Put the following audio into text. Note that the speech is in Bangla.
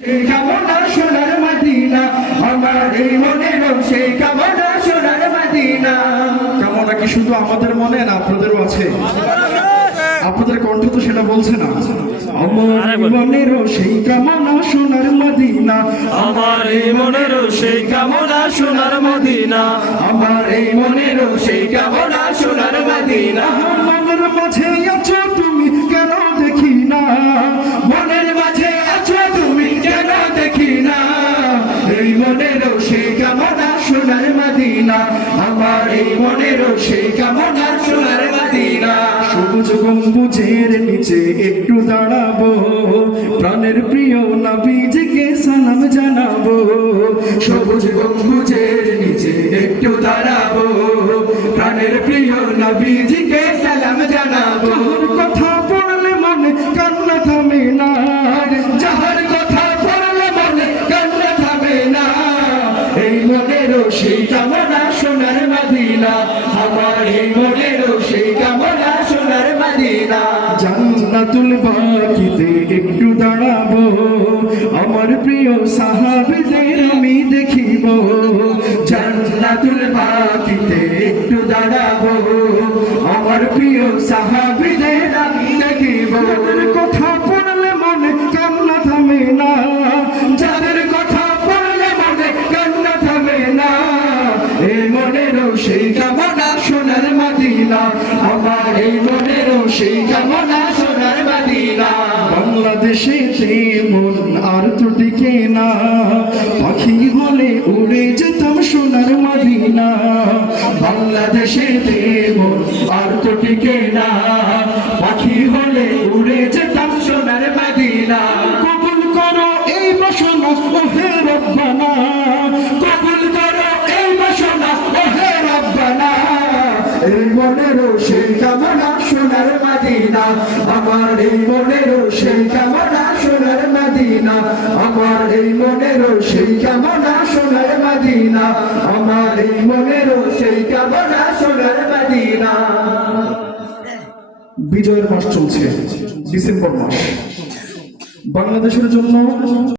সেই কামনা সোনার মদিনা, আমার এই মনের সেই কামনা সোনার মদিনা। কামনা কি শুধু আমাদের মনে না, আপনাদেরও আছে? আপনাদের কণ্ঠ তো সেটা বলছে না। আমার মনের সেই কামনা সোনার মদিনা, আমার এই মনের সেই কামনা সোনার মদিনা, আমার এই মনের সেই কামনা সোনার মদিনা। মনের মাঝে আছো তুমি কেন দেখি না, মনের মাঝে আছো তুমি কেন দেখি না, এই মনের সেই কামনা সোনার মদিনা, আমার এই মনের সেই কামনা সোনার মদিনা। সবুজ গম্বুজের নিচে একটু দাঁড়াবো, প্রাণের প্রিয় নবীজিকে সালাম জানাবো। সবুজ গম্বুজের নিচে একটু দাঁড়াবো, প্রাণের প্রিয় নবীজিকে সালাম জানাবো। কথা পড়লে মনে কান্না থামে না, যাহার কথা পড়লে মনে কান্না থামে না, এই মনেরও সেই কামনা সোনার মদিনা, আমার এই মনেরও সেই কামনা সোনার মদিনা। জান্নাতুল বাকিতে একটু দাঁড়াবো, আমার প্রিয় সাহাবীদের আমি দেখিব। জান্নাতুল বাকিতে একটু দাঁড়াবো, আমার প্রিয় সাহাবীদের আমি দেখিব। যাদের কথা পড়লে মনে কান্না থামে না, যাদের কথা পড়লে মনে কান্না থামে না, এই মনেরও সেই কামনা সোনার মদিনা, আমার এই মনেরও সেই কামনা সোনার মদিনা। বাংলাদেশে মন আর তো টিকে না, পাখি হলে উড়ে যেতাম সোনার মদিনা। বাংলাদেশে মন আর তো টিকে না, পাখি হলে উড়ে যেতাম সোনার মদিনা। কবুল করো এই বাসনা ওহে রব্বানা, কবুল করো এই বাসনা ওহে রব্বানা, এই মনেরও সেই কামনা সোনার মদিনা, আমার এই মনেরও সেই কামনা সোনার মদিনা, আমার এই মনেরও সেই কামনা সোনার মদিনা, আমার এই মনেরও সেই কামনা সোনার মদিনা। বিজয়ের মাস চলছে, ডিসেম্বর মাস। বাংলাদেশের জন্য